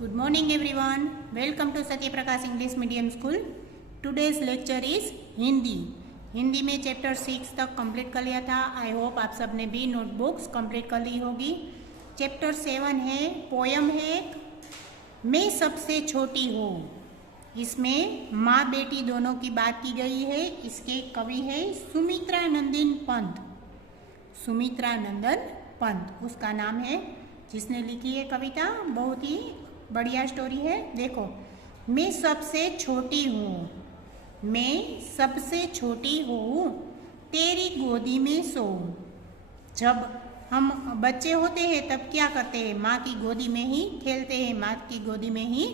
Good morning everyone. Welcome to Satya Prakash English Medium School. Today's lecture is Hindi. Hindi में chapter 6 तक complete कर लिया था. आई होप आप सब ने भी नोटबुक्स कंप्लीट कर ली होगी. चैप्टर 7 है, पोयम है मैं सबसे छोटी हूँ. इसमें माँ बेटी दोनों की बात की गई है. इसके कवि है सुमित्रा नंदन पंत. सुमित्रा नंदन पंत उसका नाम है. जिसने लिखी है कविता बहुत ही बढ़िया स्टोरी है. देखो, मैं सबसे छोटी हूँ, मैं सबसे छोटी हूँ, तेरी गोदी में सोऊं. जब हम बच्चे होते हैं तब क्या करते हैं? माँ की गोदी में ही खेलते हैं, माँ की गोदी में ही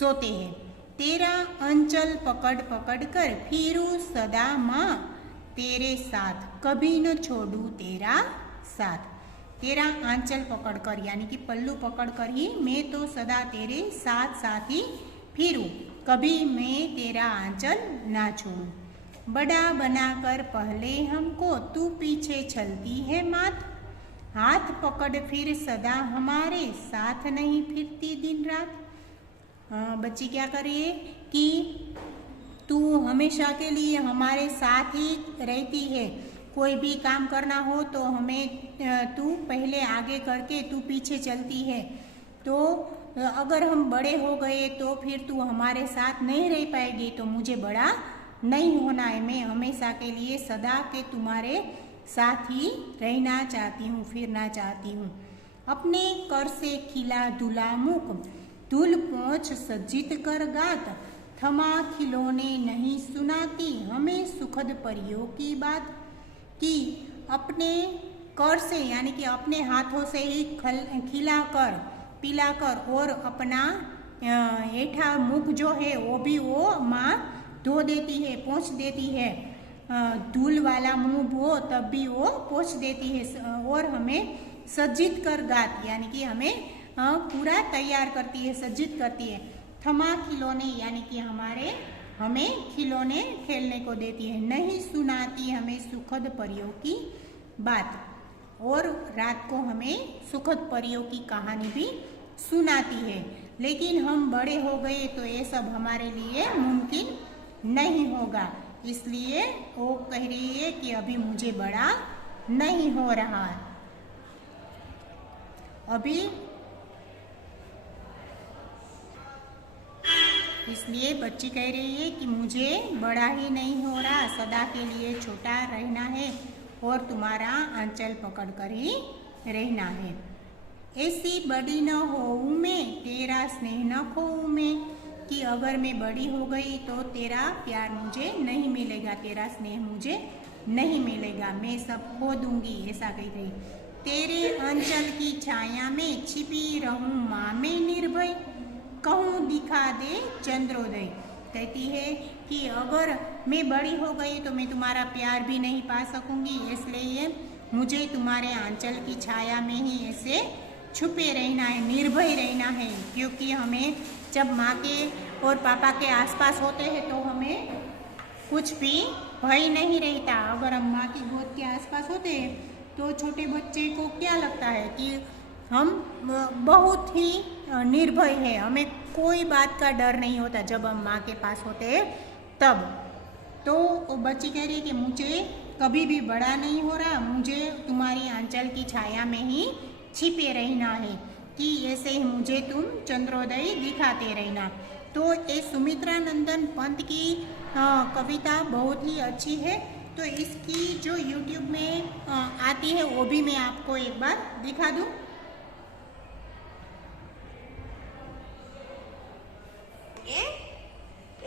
सोते हैं. तेरा अंचल पकड़ पकड़ कर फिरूं सदा माँ, तेरे साथ कभी न छोड़ू तेरा साथ. तेरा आंचल पकड़कर यानी कि पल्लू पकड़कर ही मैं तो सदा तेरे साथ साथ ही फिरूं, कभी मैं तेरा आंचल ना छोड़ूं. बड़ा बनाकर पहले हमको तू पीछे चलती है मात, हाथ पकड़ फिर सदा हमारे साथ नहीं फिरती दिन रात. बच्ची क्या कर रही है कि तू हमेशा के लिए हमारे साथ ही रहती है. कोई भी काम करना हो तो हमें तू पहले आगे करके तू पीछे चलती है. तो अगर हम बड़े हो गए तो फिर तू हमारे साथ नहीं रह पाएगी, तो मुझे बड़ा नहीं होना है. मैं हमेशा के लिए सदा के तुम्हारे साथ ही रहना चाहती हूँ, फिरना चाहती हूँ. अपने कर से खिला धुला मुख, धूल पोंछ सज्जित कर गात, थमा खिलौने नहीं सुनाती हमें सुखद परियों की बात. कि अपने कर से यानी कि अपने हाथों से ही खिलाकर पिलाकर और अपना ऐठा मुख जो है वो भी वो माँ धो देती है, पोंछ देती है. धूल वाला मुंह हो तब भी वो पोंछ देती है. और हमें सज्जित कर गात यानी कि हमें पूरा तैयार करती है, सज्जित करती है. थमा खिलौने यानी कि हमें खिलौने खेलने को देती है. नहीं सुनाती हमें सुखद परियों की बात, और रात को हमें सुखद परियों की कहानी भी सुनाती है. लेकिन हम बड़े हो गए तो ये सब हमारे लिए मुमकिन नहीं होगा. इसलिए वो कह रही है कि अभी मुझे बड़ा नहीं हो रहा. अभी इसलिए बच्ची कह रही है कि मुझे बड़ा ही नहीं हो रहा, सदा के लिए छोटा रहना है और तुम्हारा आंचल पकड़कर ही रहना है. ऐसी बड़ी न होऊं मैं, तेरा स्नेह न खोऊं मैं. कि अगर मैं बड़ी हो गई तो तेरा प्यार मुझे नहीं मिलेगा, तेरा स्नेह मुझे नहीं मिलेगा, मैं सब खो दूंगी, ऐसा कह रही. तेरे आंचल की छाया में छिपी रहूं माँ मैं निर्भय, कहूँ दिखा दे चंद्रोदय. कहती है कि अगर मैं बड़ी हो गई तो मैं तुम्हारा प्यार भी नहीं पा सकूंगी, इसलिए मुझे तुम्हारे आंचल की छाया में ही ऐसे छुपे रहना है, निर्भय रहना है. क्योंकि हमें जब माँ के और पापा के आसपास होते हैं तो हमें कुछ भी भय नहीं रहता. अगर हम माँ की गोद के आसपास होते हैं तो छोटे बच्चे को क्या लगता है कि हम बहुत ही निर्भय है, हमें कोई बात का डर नहीं होता जब हम माँ के पास होते हैं तब. तो वो बच्ची कह रही है कि मुझे कभी भी बड़ा नहीं हो रहा, मुझे तुम्हारी आंचल की छाया में ही छिपे रहना है, कि ऐसे ही मुझे तुम चंद्रोदय दिखाते रहना. तो ये सुमित्रा नंदन पंत की कविता बहुत ही अच्छी है. तो इसकी जो YouTube में आती है वो भी मैं आपको एक बार दिखा दूँ.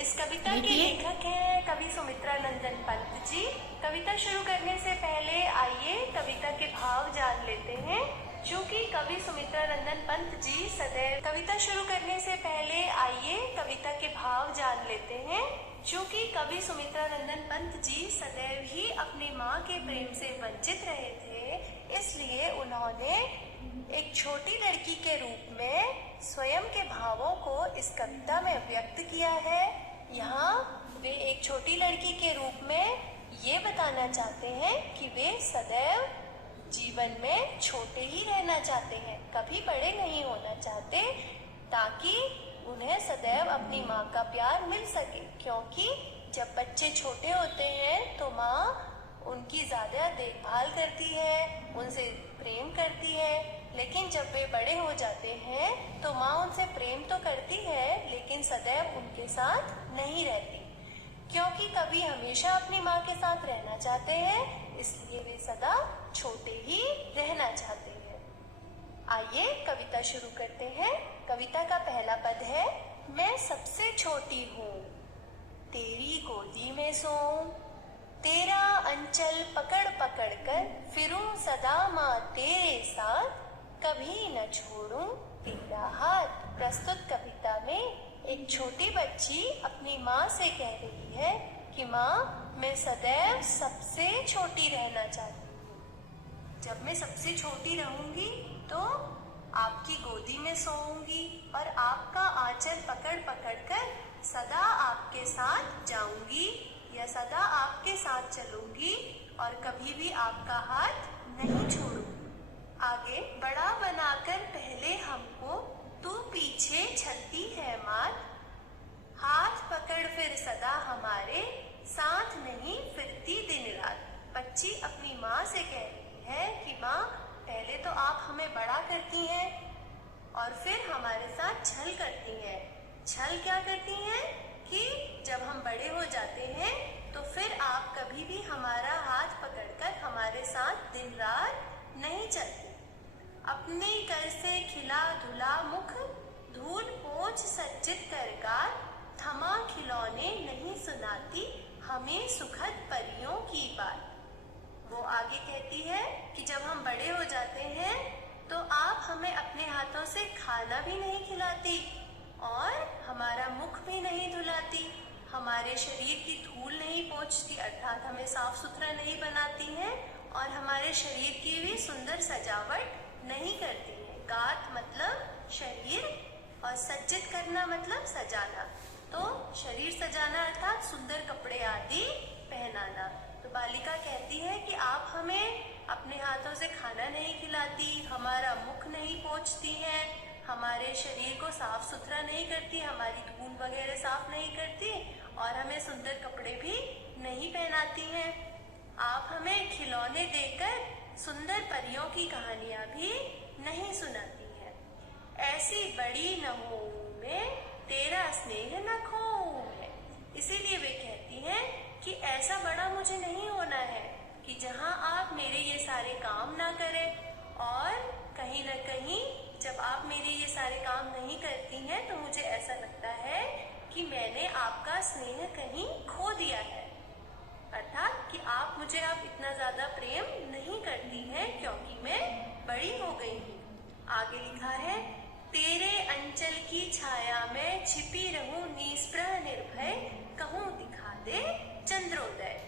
इस कविता के लेखक हैं कवि सुमित्रा नंदन पंत जी. कविता शुरू करने से पहले आइए कविता के भाव जान लेते हैं. चूँकि कवि सुमित्रा नंदन पंत जी सदैव कविता शुरू करने से पहले आइए कविता के भाव जान लेते हैं. चूँकि कवि सुमित्रा नंदन पंत जी सदैव ही अपनी माँ के प्रेम से वंचित रहे थे, इसलिए उन्होंने एक छोटी लड़की के रूप में स्वयं के भावों को इस कविता में व्यक्त किया है. यहाँ वे एक छोटी लड़की के रूप में ये बताना चाहते हैं कि वे सदैव जीवन में छोटे ही रहना चाहते हैं, कभी बड़े नहीं होना चाहते. ताकि उन्हें सदैव अपनी माँ का प्यार मिल सके। क्योंकि जब बच्चे छोटे होते हैं तो माँ उनकी ज्यादा देखभाल करती है, उनसे प्रेम करती है। लेकिन जब वे बड़े हो जाते हैं तो माँ उनसे प्रेम तो करती है लेकिन सदैव उनके साथ नहीं रहती, क्योंकि कभी हमेशा अपनी माँ के साथ रहना चाहते हैं, इसलिए वे सदा छोटे ही रहना चाहते हैं। आइए कविता शुरू करते हैं। कविता का पहला पद है, मैं सबसे छोटी हूँ, तेरी गोदी में सोऊं, तेरा अंचल पकड़ पकड़ कर फिरूं सदा माँ तेरे साथ, कभी न छोड़ूं तेरा हाथ। प्रस्तुत कविता में एक छोटी बच्ची अपनी माँ से कह रही है कि माँ मैं सदैव सबसे छोटी रहना चाहती हूँ। जब मैं सबसे छोटी रहूंगी तो आपकी गोदी में सोऊंगी और आपका आंचल पकड़ पकड़ कर सदा आपके साथ जाऊंगी या सदा आपके साथ चलूंगी और कभी भी आपका हाथ नहीं छोड़ूंगी। आगे बड़ा बनाकर पहले हमको तू पीछे चलती है मात, हाथ पकड़ फिर सदा हमारे साथ नहीं फिरती दिन रात। बच्ची अपनी माँ से कह रही है कि माँ पहले तो आप हमें बड़ा करती हैं और फिर हमारे साथ छल करती हैं। छल क्या करती हैं कि जब हम बड़े हो जाते हैं तो फिर आप कभी भी हमारा हाथ पकड़कर हमारे साथ दिन रात नहीं चलते। अपने कर से खिला धुला मुख, धूल पोंछ सज्जित कर गाल, थमा खिलौने नहीं सुनाती हमें सुखद परियों की बात। वो आगे कहती है कि जब हम बड़े हो जाते हैं तो आप हमें अपने हाथों से खाना भी नहीं खिलाती और हमारा मुख भी नहीं धुलाती, हमारे शरीर की धूल नहीं पोंछती अर्थात हमें साफ सुथरा नहीं बनाती हैं और हमारे शरीर की भी सुंदर सजावट नहीं करती है। गात मतलब शरीर और सज्जित करना मतलब सजाना, तो शरीर सजाना अर्थात सुंदर कपड़े आदि पहनाना। तो बालिका कहती है कि आप हमें अपने हाथों से खाना नहीं खिलाती, हमारा मुख नहीं पोंछती हैं, हमारे शरीर को साफ सुथरा नहीं करती, हमारी धूल वगैरह साफ नहीं करती और हमें सुंदर कपड़े भी नहीं पहनाती हैं। आप हमें खिलौने देकर सुंदर परियों की कहानियां भी नहीं सुनाती हैं। ऐसी बड़ी न हो मैं, तेरा स्नेह न खोऊं मैं। इसीलिए वे कहती हैं कि ऐसा बड़ा मुझे नहीं होना है कि जहां आप मेरे ये सारे काम ना करें और कहीं न कहीं जब आप मेरे ये सारे काम नहीं करती हैं तो मुझे ऐसा लगता है कि मैंने आपका स्नेह कहीं खो दिया है, अर्थात कि आप मुझे अब इतना ज्यादा प्रेम नहीं करती हैं क्योंकि मैं बड़ी हो गई हूँ। आगे लिखा है, तेरे अंचल की छाया में छिपी रहूं निस्पृह निर्भय, कहूँ दिखा दे चंद्रोदय।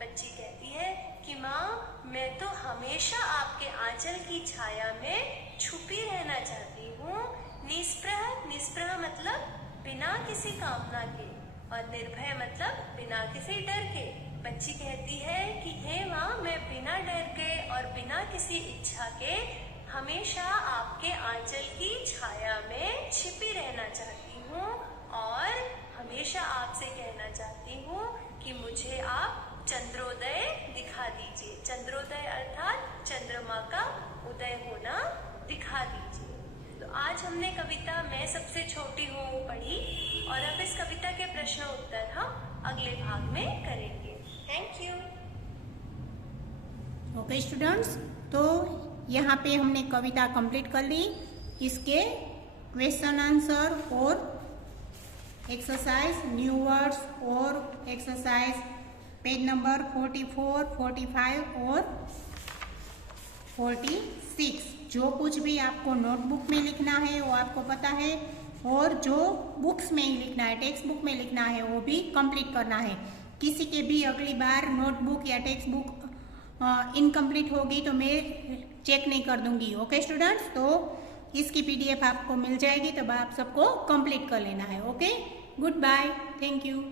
बच्ची कहती है कि माँ मैं तो हमेशा आपके आंचल की छाया में छुपी रहना चाहती हूँ। निस्पृह, निस्पृह मतलब बिना किसी कामना के और निर्भय मतलब बिना किसी डर के। बच्ची कहती है कि हे माँ मैं बिना डर के और बिना किसी इच्छा के हमेशा आपके आंचल की छाया में छिपी रहना चाहती हूँ और हमेशा आपसे कहना चाहती हूँ कि मुझे आप चंद्रोदय दिखा दीजिए। चंद्रोदय अर्थात चंद्रमा का उदय होना दिखा दीजिए। तो आज हमने कविता मैं सबसे छोटी हूँ पढ़ी और अब इस कविता के प्रश्न उत्तर हम अगले भाग में करेंगे। Thank you. ओके स्टूडेंट्स, तो यहाँ पे हमने कविता कंप्लीट कर ली। इसके क्वेश्चन आंसर और एक्सरसाइज न्यू वर्ड्स और एक्सरसाइज पेज नंबर 44, 45 और 46 जो कुछ भी आपको नोटबुक में लिखना है वो आपको पता है और जो बुक्स में ही लिखना है, टेक्स्ट बुक में लिखना है वो भी कंप्लीट करना है। किसी के भी अगली बार नोटबुक या टेक्स्ट बुक इनकम्प्लीट होगी तो मैं चेक नहीं कर दूंगी। ओके स्टूडेंट्स, तो इसकी PDF आपको मिल जाएगी, तब आप सबको कंप्लीट कर लेना है। Okay, good bye, thank you.